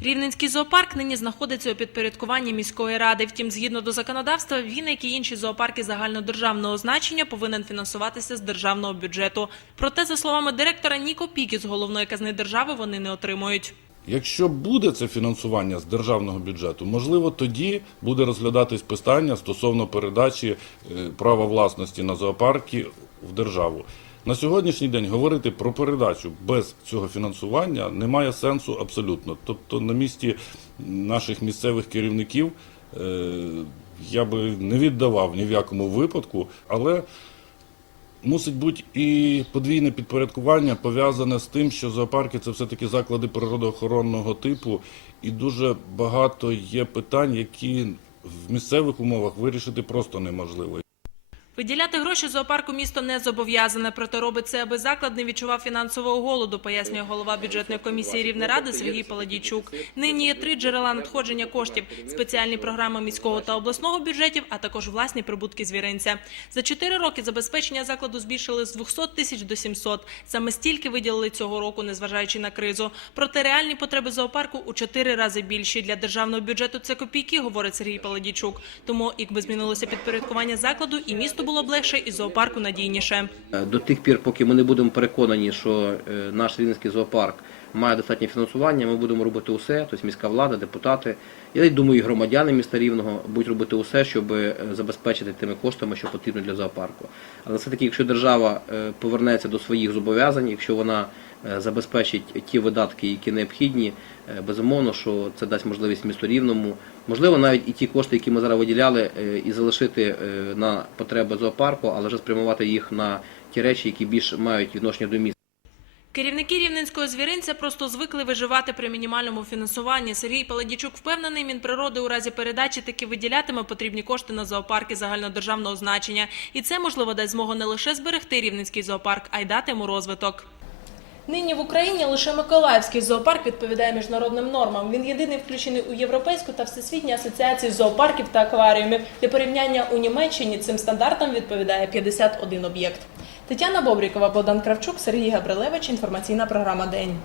Рівненський зоопарк нині знаходиться у підпорядкуванні міської ради. Втім, згідно до законодавства, він, як і інші зоопарки загальнодержавного значення, повинен фінансуватися з державного бюджету. Проте, за словами директора, ні копійки з головної казни держави вони не отримують. Якщо буде це фінансування з державного бюджету, можливо, тоді буде розглядатись питання стосовно передачі е, права власності на зоопарки в державу. На сьогоднішній день говорити про передачу без цього фінансування немає сенсу абсолютно. Тобто на місці наших місцевих керівників е, я би не віддавав ні в якому випадку, але Мусить бути і подвійне підпорядкування пов'язане з тим, що зоопарки це все-таки заклади природоохоронного типу, і дуже багато є питань, які в місцевих умовах вирішити просто неможливо. Виділяти гроші зоопарку місто не зобов'язане, проте робить це, аби заклад не відчував фінансового голоду, пояснює голова бюджетної комісії Рівнеради Сергій Паладійчук. Нині є три джерела надходження коштів: спеціальні програми міського та обласного бюджетів, а також власні прибутки звіринця. За чотири роки забезпечення закладу збільшили з 200 тисяч до 700. Саме стільки виділили цього року, незважаючи на кризу. Проте реальні потреби зоопарку у чотири рази більші. Для державного бюджету це копійки, говорить Сергій Паладійчук. Тому, якби змінилося підпорядкування закладу, і місту було б легше, і зоопарку надійніше. Е, До тих пір, поки ми не будемо переконані, що е, наш Рівненський зоопарк має достатнє фінансування, ми будемо робити усе, тобто міська влада, депутати. Я думаю, і громадяни міста Рівного будуть робити усе, щоб е, забезпечити тими коштами, що потрібно для зоопарку. Але все-таки, якщо держава повернеться до своїх зобов'язань, якщо вона забезпечить ті видатки, які необхідні, е, безумовно, що це дасть можливість місту Рівному, можливо, навіть і ті кошти, які ми зараз виділяли, е, і залишити е, на потреби зоопарку, але вже спрямувати їх на ті речі, які більш мають відношення до міста. Керівники рівненського звіринця просто звикли виживати при мінімальному фінансуванні. Сергій Паладічук впевнений, Мінприроди у разі передачі таки виділятиме потрібні кошти на зоопарки загальнодержавного значення. І це, можливо, дасть змогу не лише зберегти рівненський зоопарк, а й дати йому розвиток. Нині в Україні лише Миколаївський зоопарк відповідає міжнародним нормам. Він єдиний включений у європейську та всесвітню асоціацію зоопарків та акваріумів. Для порівняння у Німеччині цим стандартам відповідає 51 об'єкт. Тетяна Бобрікова, Богдан Кравчук, Сергій Габрилевич. Інформаційна програма День.